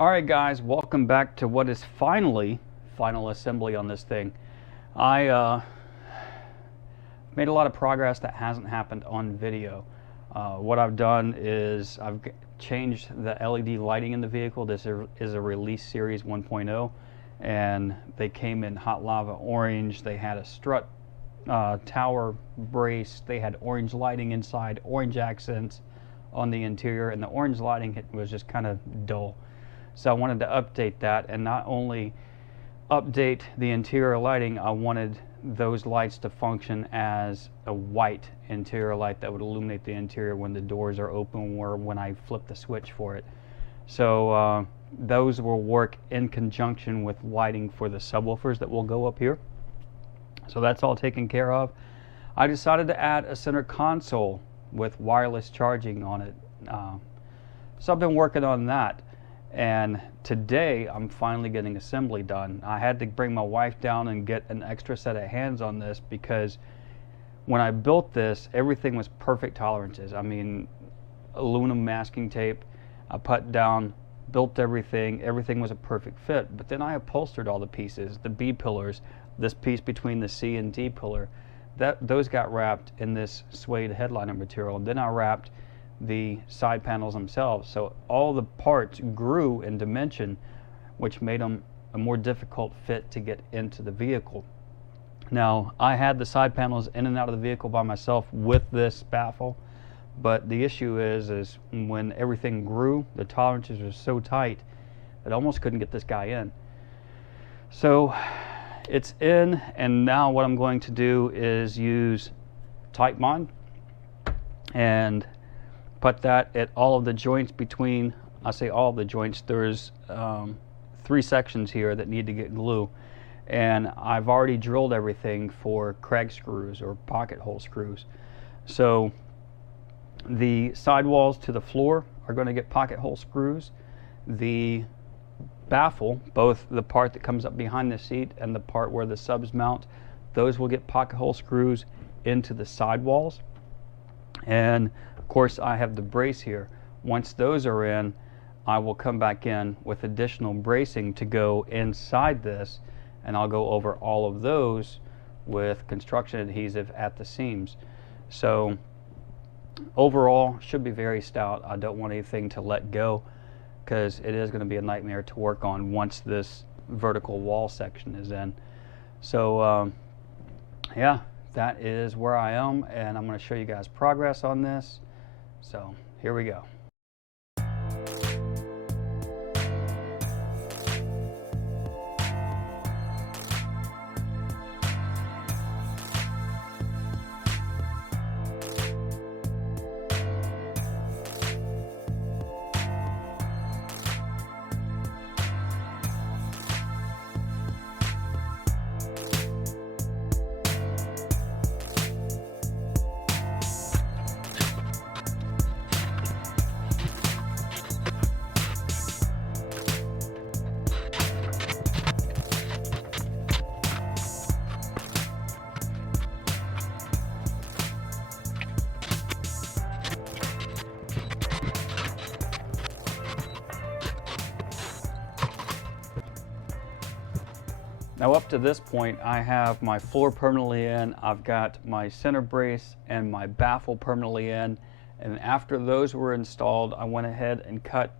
Alright guys, welcome back to what is finally final assembly on this thing. I made a lot of progress that hasn't happened on video. What I've done is I've changed the LED lighting in the vehicle. This is a release series 1.0 and they came in hot lava orange. They had a strut tower brace. They had orange lighting inside, orange accents on the interior, and the orange lighting was just kind of dull. So I wanted to update that, and not only update the interior lighting, I wanted those lights to function as a white interior light that would illuminate the interior when the doors are open or when I flip the switch for it. So those will work in conjunction with lighting for the subwoofers that will go up here. So that's all taken care of. I decided to add a center console with wireless charging on it. So I've been working on that. And today I'm finally getting assembly done. I had to bring my wife down and get an extra set of hands on this because when I built this, everything was perfect tolerances. I mean, aluminum masking tape, I put down, built everything was a perfect fit. But then I upholstered all the pieces, the B pillars, this piece between the C and D pillar, those got wrapped in this suede headliner material. And then I wrapped the side panels themselves, so all the parts grew in dimension, which made them a more difficult fit to get into the vehicle. Now, I had the side panels in and out of the vehicle by myself with this baffle, but the issue is when everything grew, the tolerances were so tight that I almost couldn't get this guy in. So it's in, and now what I'm going to do is use Titebond and put that at all of the joints between, I say all of the joints, there's 3 sections here that need to get glue. And I've already drilled everything for Craig screws or pocket hole screws. So the sidewalls to the floor are going to get pocket hole screws. The baffle, both the part that comes up behind the seat and the part where the subs mount, those will get pocket hole screws into the sidewalls. And of course I have the brace here. Once those are in, I will come back in with additional bracing to go inside this, and I'll go over all of those with construction adhesive at the seams. So overall should be very stout. I don't want anything to let go because it is going to be a nightmare to work on once this vertical wall section is in. So yeah, that is where I am, and I'm going to show you guys progress on this. So here we go. Now up to this point, I have my floor permanently in, I've got my center brace and my baffle permanently in, and after those were installed, I went ahead and cut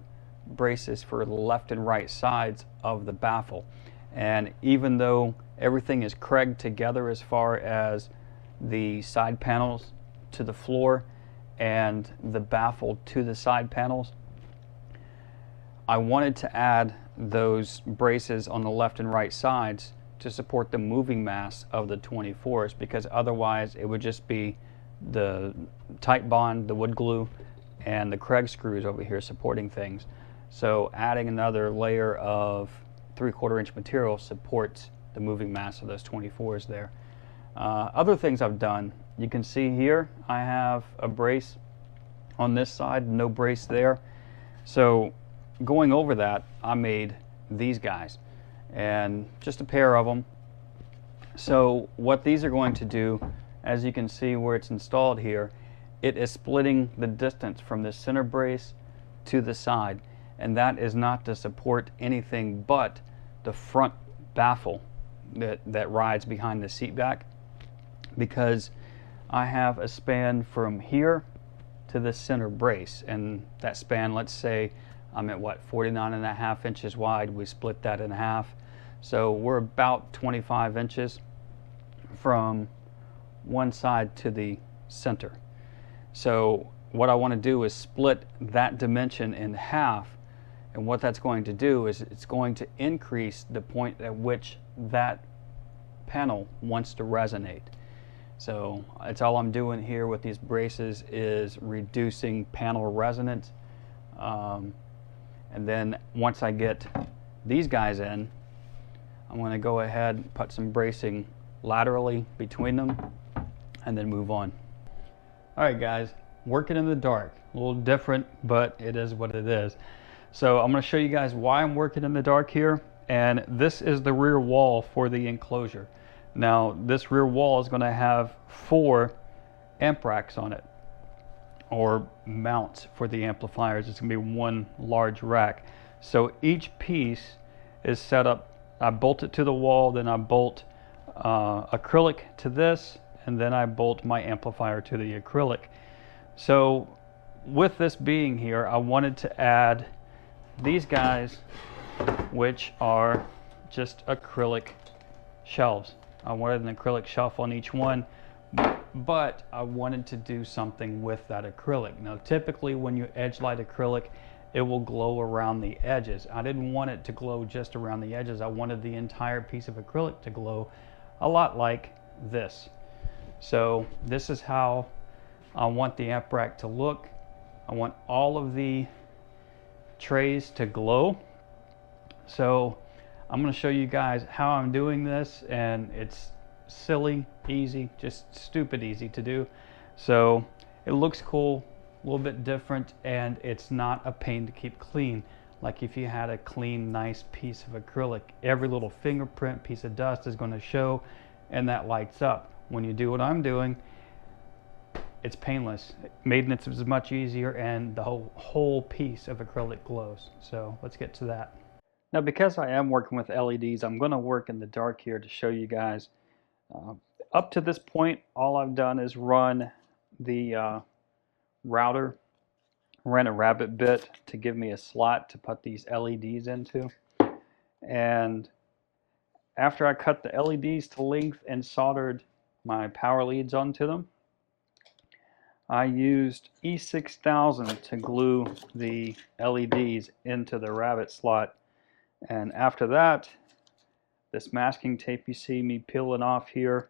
braces for the left and right sides of the baffle. And even though everything is Craig together as far as the side panels to the floor and the baffle to the side panels, I wanted to add those braces on the left and right sides to support the moving mass of the 24s, because otherwise it would just be the Titebond, the wood glue, and the Craig screws over here supporting things. So adding another layer of 3/4 inch material supports the moving mass of those 24s there. Other things I've done, you can see here I have a brace on this side, no brace there. So going over that, I made these guys, and just a pair of them. So what these are going to do, as you can see where it's installed here, it is splitting the distance from the center brace to the side. and that is not to support anything but the front baffle that rides behind the seat back, because I have a span from here to the center brace, and that span, let's say I'm at what, 49.5 inches wide. We split that in half, so we're about 25 inches from one side to the center. So what I want to do is split that dimension in half, and what that's going to do is it's going to increase the point at which that panel wants to resonate. So it's all I'm doing here with these braces is reducing panel resonance, and then once I get these guys in, I'm going to go ahead and put some bracing laterally between them and then move on. Alright guys, working in the dark, a little different, but it is what it is. So I'm going to show you guys why I'm working in the dark here, and this is the rear wall for the enclosure. Now this rear wall is going to have 4 amp racks on it, or mounts for the amplifiers. It's going to be one large rack. So each piece is set up, I bolt it to the wall, then I bolt acrylic to this, and then I bolt my amplifier to the acrylic. So with this being here, I wanted to add these guys, which are just acrylic shelves. I wanted an acrylic shelf on each one, but I wanted to do something with that acrylic. Now typically when you edge light acrylic, it will glow around the edges. I didn't want it to glow just around the edges. I wanted the entire piece of acrylic to glow a lot like this. So this is how I want the amp rack to look. I want all of the trays to glow. So I'm going to show you guys how I'm doing this, and it's silly, easy, just stupid easy to do. So it looks cool, a little bit different, and it's not a pain to keep clean. Like if you had a clean, nice piece of acrylic, every little fingerprint, piece of dust is going to show, and that lights up. When you do what I'm doing, it's painless. Maintenance is much easier, and the whole piece of acrylic glows. So let's get to that. Now because I am working with LEDs, I'm going to work in the dark here to show you guys. Up to this point, all I've done is run the router, ran a rabbit bit to give me a slot to put these LEDs into. And after I cut the LEDs to length and soldered my power leads onto them, I used E6000 to glue the LEDs into the rabbit slot. And after that, this masking tape you see me peeling off here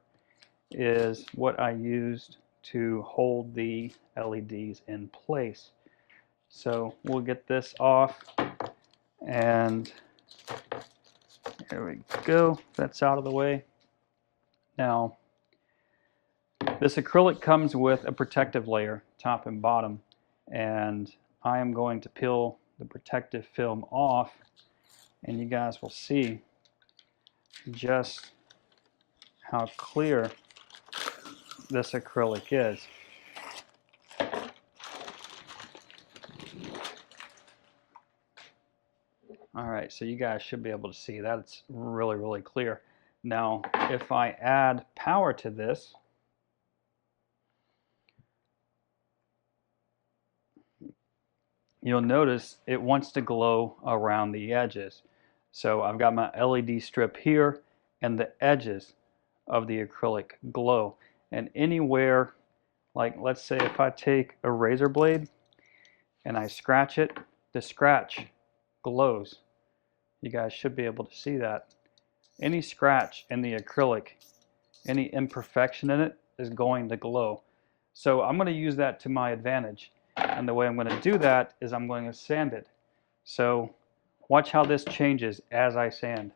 is what I used to hold the LEDs in place. So we'll get this off, and there we go. That's out of the way. Now, this acrylic comes with a protective layer, top and bottom, and I am going to peel the protective film off, and you guys will see just how clear this acrylic is. Alright, so you guys should be able to see that. It's really, really clear. Now, if I add power to this, you'll notice it wants to glow around the edges. So I've got my LED strip here, and the edges of the acrylic glow. And anywhere, like let's say if I take a razor blade and I scratch it, the scratch glows. You guys should be able to see that. Any scratch in the acrylic, any imperfection in it is going to glow. So I'm going to use that to my advantage. And the way I'm going to do that is I'm going to sand it. So watch how this changes as I sand.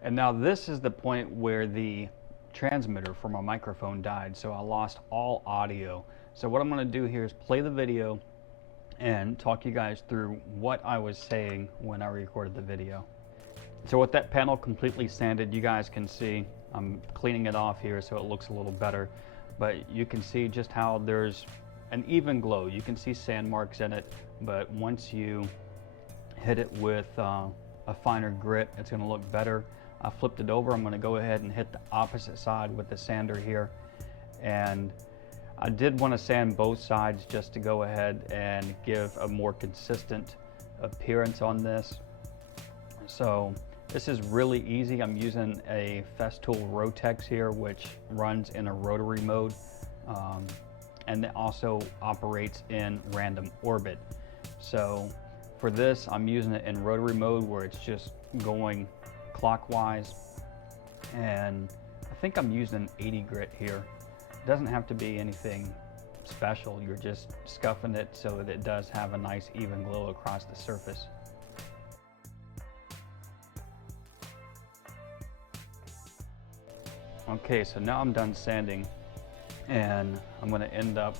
And now this is the point where the transmitter for my microphone died, so I lost all audio. So what I'm going to do here is play the video and talk you guys through what I was saying when I recorded the video. So with that panel completely sanded, you guys can see I'm cleaning it off here so it looks a little better, but you can see just how there's an even glow. You can see sand marks in it, but once you hit it with a finer grit, it's going to look better. I flipped it over. I'm going to go ahead and hit the opposite side with the sander here, and I did want to sand both sides just to go ahead and give a more consistent appearance on this. So this is really easy. I'm using a Festool Rotex here, which runs in a rotary mode, and it also operates in random orbit. So for this, I'm using it in rotary mode where it's just going clockwise, and I think I'm using 80 grit here. It doesn't have to be anything special. You're just scuffing it so that it does have a nice even glow across the surface. Okay, so now I'm done sanding, and I'm going to end up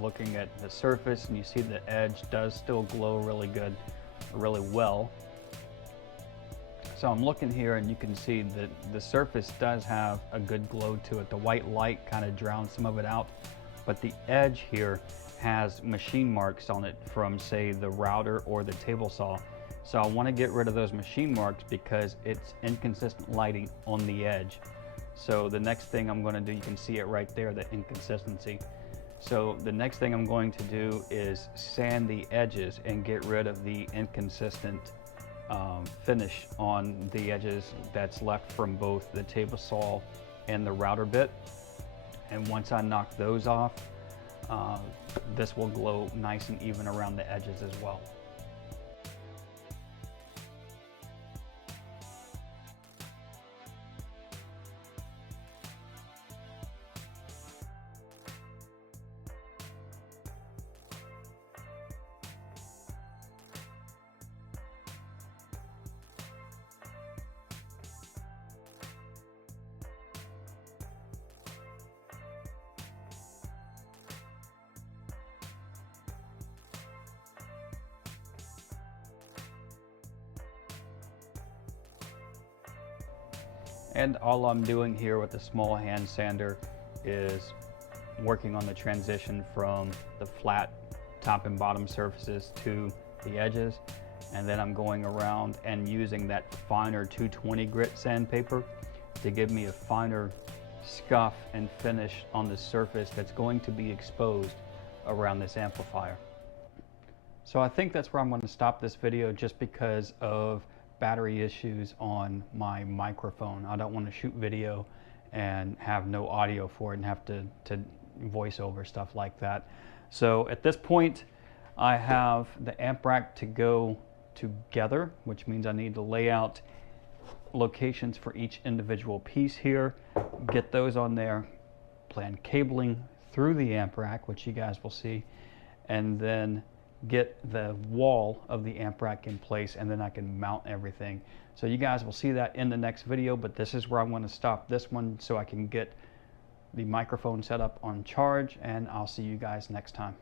looking at the surface, and you see the edge does still glow really good, really well. So I'm looking here, and you can see that the surface does have a good glow to it. The white light kind of drowns some of it out, but the edge here has machine marks on it from, say, the router or the table saw. So I want to get rid of those machine marks because it's inconsistent lighting on the edge. So the next thing I'm going to do, you can see it right there, the inconsistency. So the next thing I'm going to do is sand the edges and get rid of the inconsistent finish on the edges that's left from both the table saw and the router bit. And once I knock those off, this will glow nice and even around the edges as well. And all I'm doing here with the small hand sander is working on the transition from the flat top and bottom surfaces to the edges. And then I'm going around and using that finer 220 grit sandpaper to give me a finer scuff and finish on the surface that's going to be exposed around this amplifier. So I think that's where I'm going to stop this video, just because of battery issues on my microphone. I don't want to shoot video and have no audio for it and have to voice over stuff like that. So at this point, I have the amp rack to go together, which means I need to lay out locations for each individual piece here, get those on there, plan cabling through the amp rack, which you guys will see, and then get the wall of the amp rack in place, and then I can mount everything. So you guys will see that in the next video, but this is where I'm going to stop this one so I can get the microphone set up on charge, and I'll see you guys next time.